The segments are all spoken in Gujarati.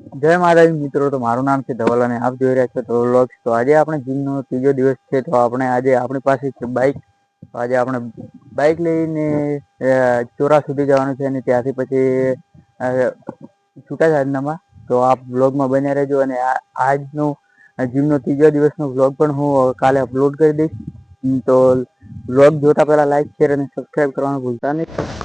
જય માતાજી મિત્રો, તો મારું નામ છે ધવલ અને આપ જોઈ રહ્યા છો ધવલ વ્લોગ્સ। તો આજે આપણે જીમનો ત્રીજો દિવસ છે, તો આપણે આજે આપણી પાસે છે બાઇક। તો આજે આપણે બાઇક લઈને ચોરા સુધી જવાનું છે અને ત્યાંથી પછી છૂટાછવાડામાં। તો આપ વ્લોગમાં બન્યા રહેજો અને આજનો જીમનો ત્રીજો દિવસનો વ્લોગ પણ હું કાલે અપલોડ કરી દઈશ। તો વ્લોગ જોતા પહેલા લાઈક શેર અને સબસ્ક્રાઈબ કરવાનું ભૂલતા નહીં।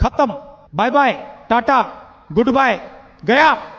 खत्म। Bye bye, tata, goodbye, गया।